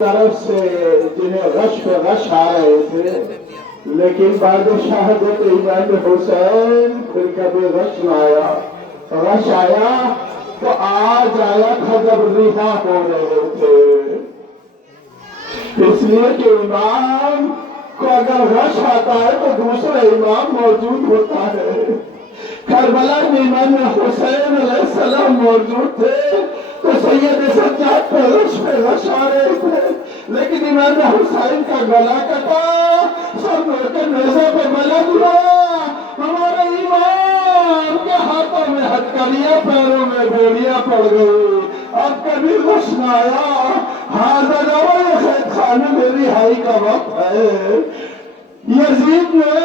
طرف سے جنہیں غش پہ غش آ رہے تھے، لیکن بادشاہ جب امام حسین پھر کبھی غش نہ آیا، غش آیا تو آج آیا تھا جب رہا ہو رہے تھے۔ اس لیے کہ امام کو اگر غش آتا ہے تو دوسرا امام موجود ہوتا ہے۔ کربلا میں امام حسین علیہ السلام موجود تھے تو سید سجاد پہ غش آ رہے تھے، لیکن امام حسین کا گلا کٹا، سب لوگ کے نیزے پہ ملک ہوا، ہمارے امام کے ہاتھوں میں ہتکڑیاں، پیروں میں بیڑیاں پڑ گئی، اب کبھی غش نہ آیا۔ حاضر اور خیر خانہ میں رہائی کا وقت ہے۔ یزید نے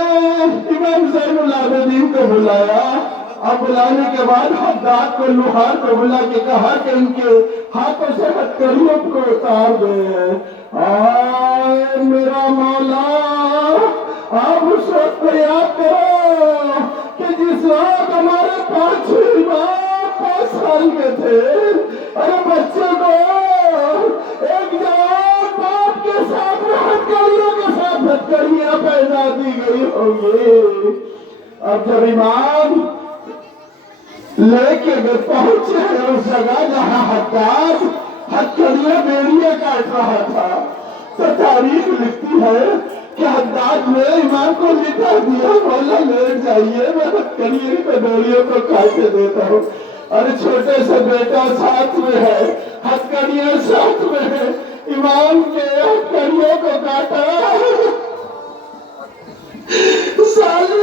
امام زین العابدین کو بلایا، اب بلانے کے بعد حداد کو لوہار کو بلا کے کہا کہ ان کے ہاتھوں سے ہتکڑیوں کو اتار دے۔ آئے میرا مولا، آپ اس وقت کو یاد کرو کہ جس رات ہمارے 5 امام 5 سال کے تھے، ارے بچے کو ایک جوان باپ کے ساتھ ہتکڑیوں کے ساتھ ہتکڑیاں پہنا دی گئی ہوں گی۔ اب جب امام لے کے پہنچے اس جگہ جہاں حداد ہتکڑیاں بیڑیاں کاٹ رہا تھا، تو تاریخ لکھتی ہے کہ حداد نے امام کو لکھا دیا، مولا لیٹ جائیے، میں ہتکڑیوں کی بیڑیوں کو کاٹ کے دیتا ہوں۔ اور چھوٹے سے بیٹا ساتھ میں ہے، ہتکڑیاں ساتھ میں ہے، امام کے ہتکڑیوں کو کاٹا۔ سالم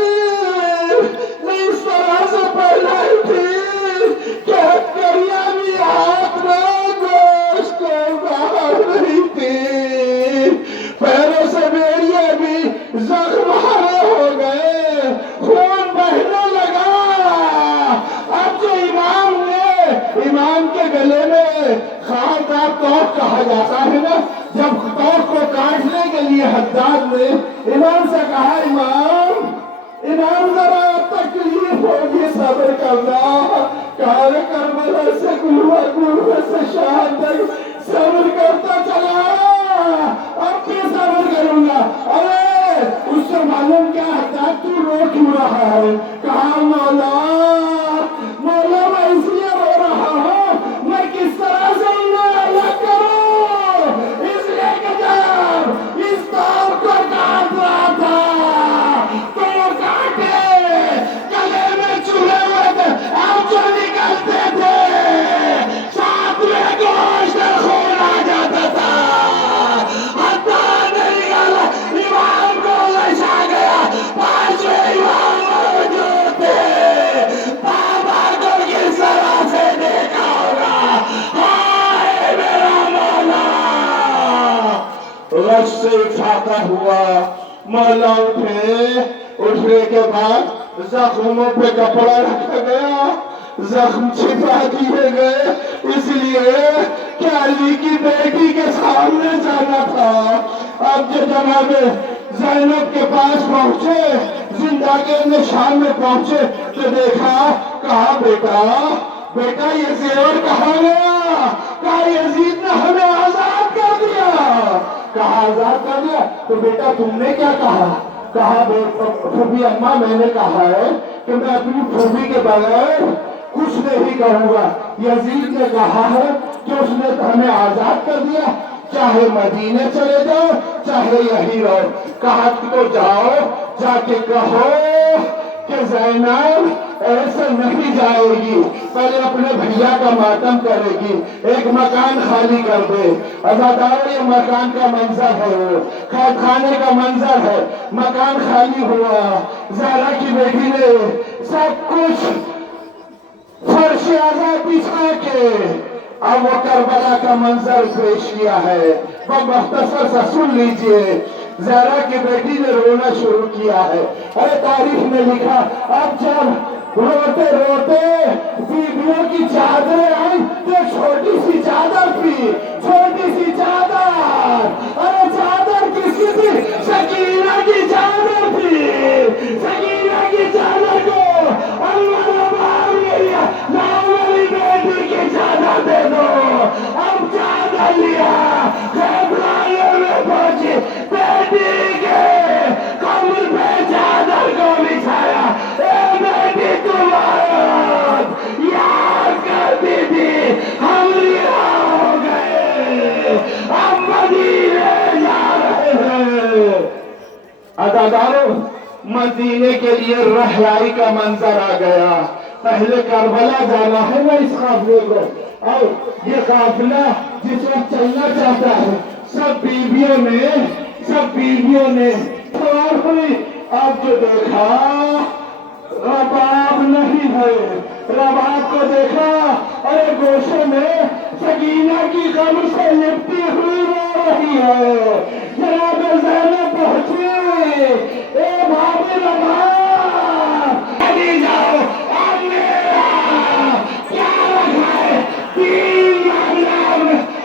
نے اس طرح سے پہنائی تھی کہ ہتکڑیاں بھی ہاتھ میں گوشت کو باہر نہیں تھی، پیروں سے بیڑیاں بھی زخم ہرے ہو گئے، خون بہنے لگا۔ اب جو امام کے گلے میں خاردار توق کہا جاتا ہے نا، جب توق کو کاٹنے کے لیے حداد نے امام سے کہا، امام ذرا تکلیف ہوگی، صبر کرنا، کار کربلا سے گلوہ سے شہاد تک صبر کرتا چلا، اب بھی صبر کروں گا۔ ارے اس سے معلوم کیا حداد تو رو کیوں رہا ہے؟ کہا مولا میں اس لیے رو رہا ہوں، میں کس طرح سے انہیں الگ کروں، اس لیے کہ جب اس دور کو کاٹ رہا تھا تو وہ کاٹے گلے میں چولے ہوئے تھے، اب جو نکلتے تھے ساتھ میں گوشت خون آ جاتا تھا، حتی نہیں گلا، امام کو غش آ گیا، 5 امام موجود تھے، بابا کو کس طرح سے دیکھا ہوگا، ہائے میرا مولا۔ غش سے افاقہ ہوا، مولا اٹھنے کے بعد زخموں پہ کپڑا رکھا گیا، زخم چھپا دیے گئے، اس لیے کہ علی کی بیٹی کے سامنے جانا تھا۔ اب جو جناب زینب کے پاس پہنچے، زندگی میں شام میں پہنچے تو دیکھا، کہا بیٹا یہ زیور کہاں گیا؟ کہا یزید نے ہمیں آزاد کر دیا۔ کہا آزاد کر دیا؟ تو بیٹا تم نے کیا کہا؟ کہا پھوپھی اماں میں نے کہا ہے کہ میں اپنی پھوپھی کے بغیر کچھ نہیں کروں گا۔ یزید نے کہا ہے کہ اس نے ہمیں آزاد کر دیا، چاہے مدینے چلے جاؤ چاہے یہی رہو۔ کہا تو جاؤ، جا کے کہو کہ زینب ایسے نہیں جائے گی، پہلے اپنے بھیا کا ماتم کرے گی، ایک مکان خالی کر دے۔ عزاداروں یہ مکان کا منظر ہے، وہ قید خانے کا منظر ہے، مکان خالی ہوا، زہرا کی بیٹی نے سب کچھ فرش آزاد بچھا کے اب وہ کربلا کا منظر پیش کیا ہے۔ وہ مختصر سا سن لیجئے، زہرا کی بیٹی نے رونا شروع کیا ہے۔ ارے تاریخ میں لکھا، اب جب روتے روتے بیویوں کی چادریں آئی تو چھوٹی سی چادر تھی، چھوٹی سی چادر، ارے چادر کسی تھی؟ سکینہ کی چادر تھی، سکینہ کی چادر کو اللہ نے مار لیا، لاؤ میری بیٹی کی چادر دے دو۔ اب چادر لیا، روزاداروں، مدینے کے لیے رہائی کا منظر آ گیا. پہلے کربلا جانا ہے نا اس قافلے کو. اور یہ قافلہ جس وقت چلنا چاہتا ہے سب بیویوں نے سوار ہوئی. اب جو دیکھا رباب نہیں ہے. رباب کو دیکھا اور گوشے میں سکینہ کی غم سے لپٹی ہوئی رو رہی ہے. جناب زینب پہنچی. اے بھابی رباب ابھی جاؤ. اب میرا کیا رکھا ہے؟ 3 معاملہ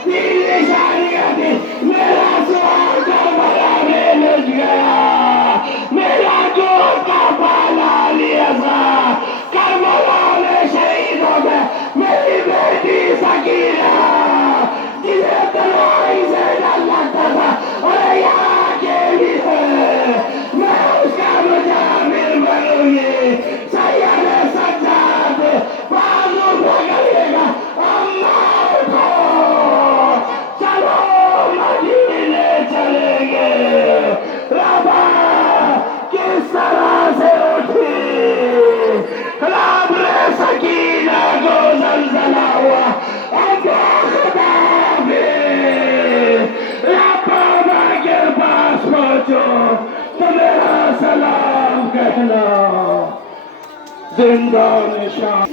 3 نشانیاں تھی. میرا سوال کربلا میں مٹ گیا. میرا گوشت کا پالا لیا تھا کربلا میں شہید ہو گئے. میری بیٹی سکینہ جسے تلوار سے ڈر لگتا تھا اور یہاں اکیلی ہے. میں اس کا مجامل بنوں گی. سید سجاد بازو پکڑیے گا. اماں اٹھو چلو مدینے چلیں گے. ربا کس طرح سے اٹھی. رب نے سکینہ کو زلزلہ ہوا. اب خدا بابا کے پاس پہنچو تو میرا سلام کہنا. زندہ نشان